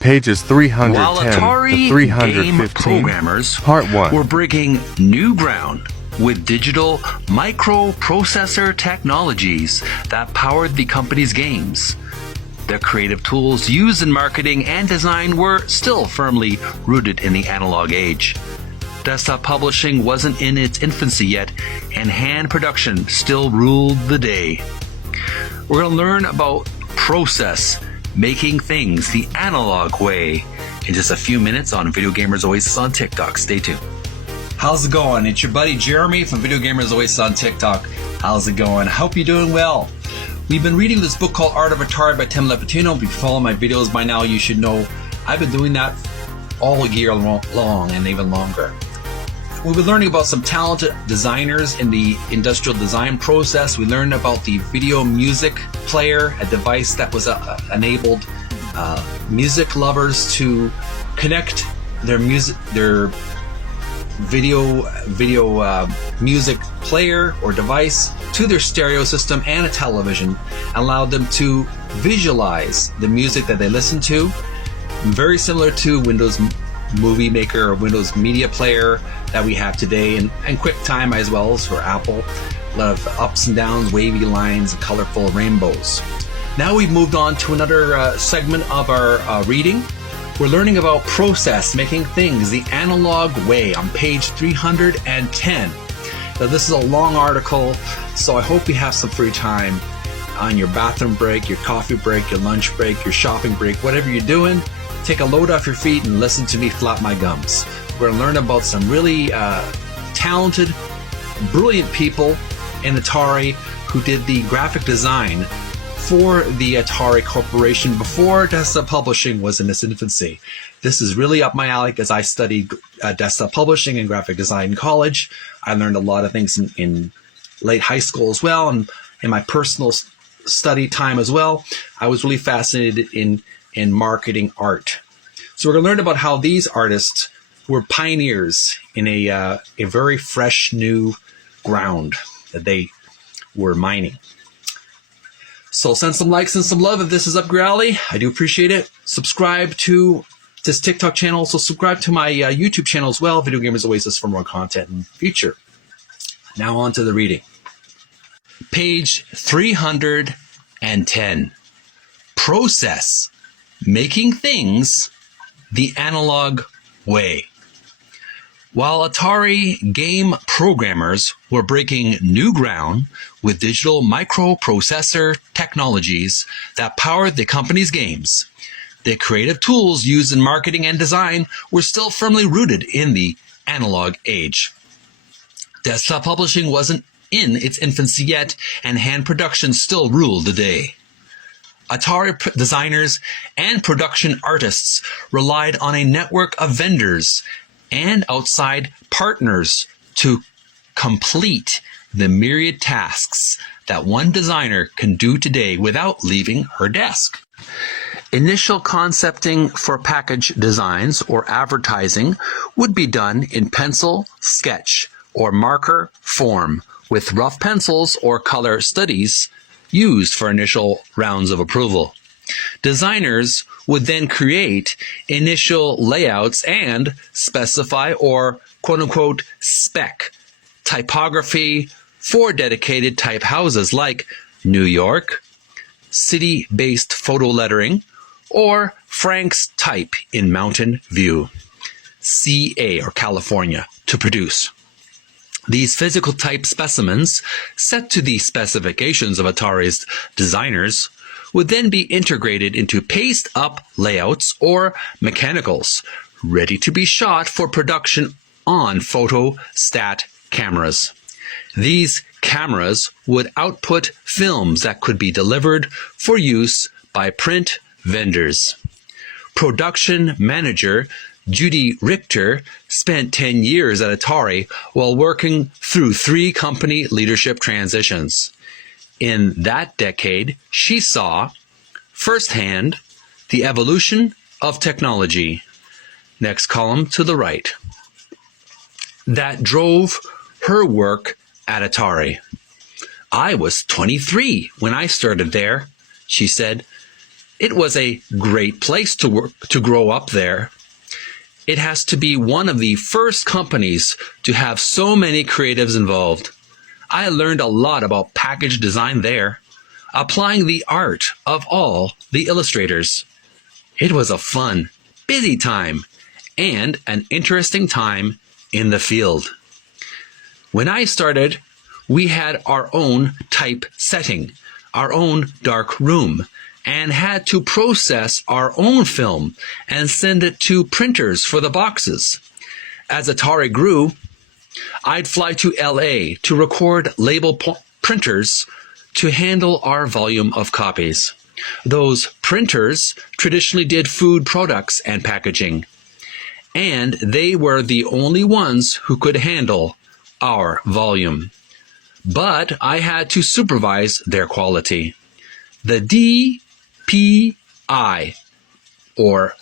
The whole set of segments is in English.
Pages 310 While Atari to 315. game programmers Part 1. were breaking new ground with digital microprocessor technologies that powered the company's games, the creative tools used in marketing and design were still firmly rooted in the analog age. Desktop publishing wasn't in its infancy yet, and hand production still ruled the day. We're going to learn about process, making things the analog way, in just a few minutes on Video Gamers Oasis on TikTok. Stay tuned. How's it going? It's your buddy Jeremy from Video Gamers Oasis on TikTok. How's it going? I hope you're doing well. We've been reading this book called Art of Atari by Tim Lapetino. If you follow my videos by now, you should know I've been doing that all year long and even longer. We've been learning about some talented designers in the industrial design process. We learned about the video music player, a device that was enabled music lovers to connect their video music player or device to their stereo system and a television, allowed them to visualize the music that they listen to. Very similar to Windows Movie Maker or Windows Media Player that we have today, and QuickTime as well as for Apple. A lot of ups and downs, wavy lines, and colorful rainbows. Now we've moved on to another segment of our reading. We're learning about process, making things the analog way on page 310. Now this is a long article, so I hope you have some free time on your bathroom break, your coffee break, your lunch break, your shopping break, whatever you're doing. Take a load off your feet and listen to me flap my gums. We're going to learn about some really talented, brilliant people in Atari who did the graphic design for the Atari Corporation before desktop publishing was in its infancy. This is really up my alley because I studied desktop publishing and graphic design in college. I learned a lot of things in late high school as well, and in my personal study time as well. I was really fascinated in marketing art. So we're going to learn about how these artists were pioneers in a very fresh new ground that they were mining. So send some likes and some love if this is up your alley. I do appreciate it. Subscribe to this TikTok channel. So subscribe to my YouTube channel as well, Video Gamers Oasis, for more content in the future. Now on to the reading. Page 310. Process. Making things the analog way. While Atari game programmers were breaking new ground with digital microprocessor technologies that powered the company's games, the creative tools used in marketing and design were still firmly rooted in the analog age. Desktop publishing wasn't in its infancy yet, and hand production still ruled the day. Atari designers and production artists relied on a network of vendors and outside partners to complete the myriad tasks that one designer can do today without leaving her desk. Initial concepting for package designs or advertising would be done in pencil, sketch, or marker form with rough pencils or color studies used for initial rounds of approval. Designers would then create initial layouts and specify or quote-unquote spec typography for dedicated type houses like New York, city-based photo lettering, or Frank's Type in Mountain View, CA or California, to produce. These physical type specimens, set to the specifications of Atari's designers, would then be integrated into paste-up layouts or mechanicals, ready to be shot for production on photostat cameras. These cameras would output films that could be delivered for use by print vendors. Production manager Judy Richter spent 10 years at Atari while working through 3 company leadership transitions. In that decade, she saw firsthand the evolution of technology. Next column to the right. That drove her work at Atari. I was 23 when I started there, she said. It was a great place to grow up there. It has to be one of the first companies to have so many creatives involved. I learned a lot about package design there, applying the art of all the illustrators. It was a fun, busy time, and an interesting time in the field. When I started, we had our own type setting, our own dark room, and had to process our own film and send it to printers for the boxes. As Atari grew, I'd fly to LA to record label printers to handle our volume of copies. Those printers traditionally did food products and packaging, and they were the only ones who could handle our volume. But I had to supervise their quality. The DPI, or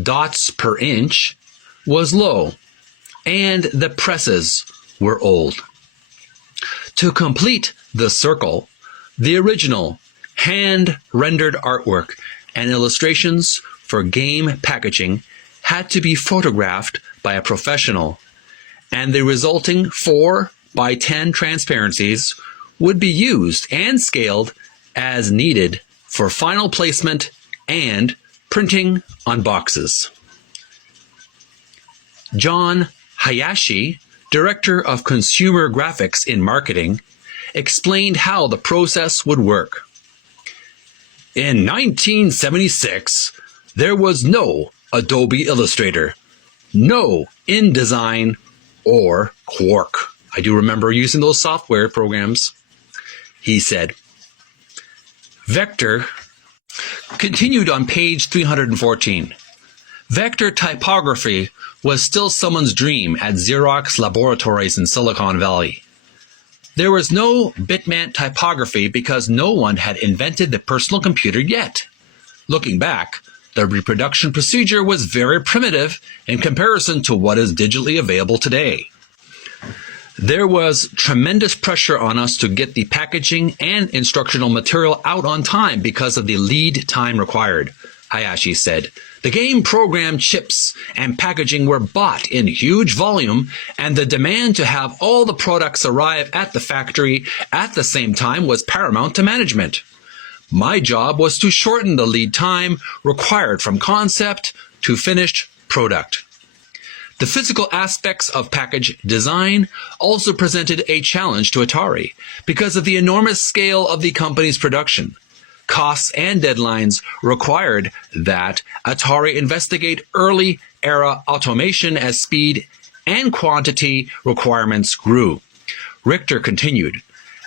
dots per inch, was low, and the presses were old. To complete the circle, the original hand-rendered artwork and illustrations for game packaging had to be photographed by a professional, and the resulting 4x10 transparencies would be used and scaled as needed for final placement and printing on boxes. John Hayashi, Director of Consumer Graphics in Marketing, explained how the process would work. In 1976, there was no Adobe Illustrator, no InDesign or Quark. I do remember using those software programs. He said, Vector continued on page 314. Vector typography was still someone's dream at Xerox laboratories in Silicon Valley. There was no bitmap typography because no one had invented the personal computer yet. Looking back, the reproduction procedure was very primitive in comparison to what is digitally available today. There was tremendous pressure on us to get the packaging and instructional material out on time because of the lead time required, Hayashi said. The game program chips and packaging were bought in huge volume, and the demand to have all the products arrive at the factory at the same time was paramount to management. My job was to shorten the lead time required from concept to finished product. The physical aspects of package design also presented a challenge to Atari because of the enormous scale of the company's production. Costs and deadlines required that Atari investigate early era automation as speed and quantity requirements grew. Richter continued,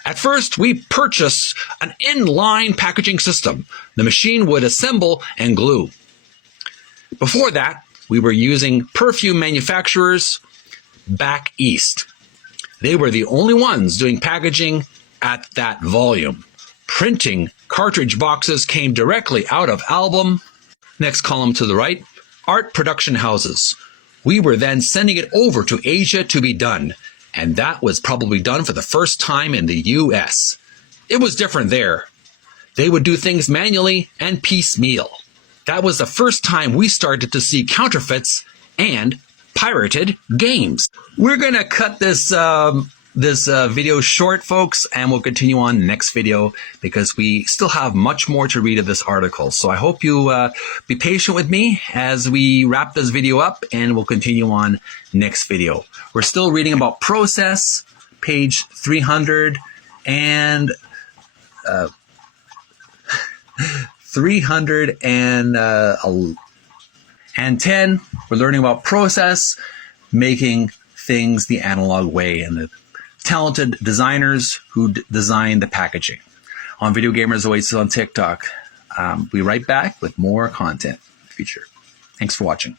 At first, we purchased an inline packaging system. The machine would assemble and glue. Before that, we were using perfume manufacturers back east. They were the only ones doing packaging at that volume. Printing cartridge boxes came directly out of album. Next column to the right, art production houses. We were then sending it over to Asia to be done, and that was probably done for the first time in the US. It was different there. They would do things manually and piecemeal. That was the first time we started to see counterfeits and pirated games. We're going to cut this video short, folks, and we'll continue on next video because we still have much more to read of this article. So I hope you be patient with me as we wrap this video up, and we'll continue on next video. We're still reading about process, page 300 and 310. We're learning about process, making things the analog way, and the talented designers who design the packaging. On Video Gamers Oasis on TikTok. We'll be right back with more content in the future. Thanks for watching.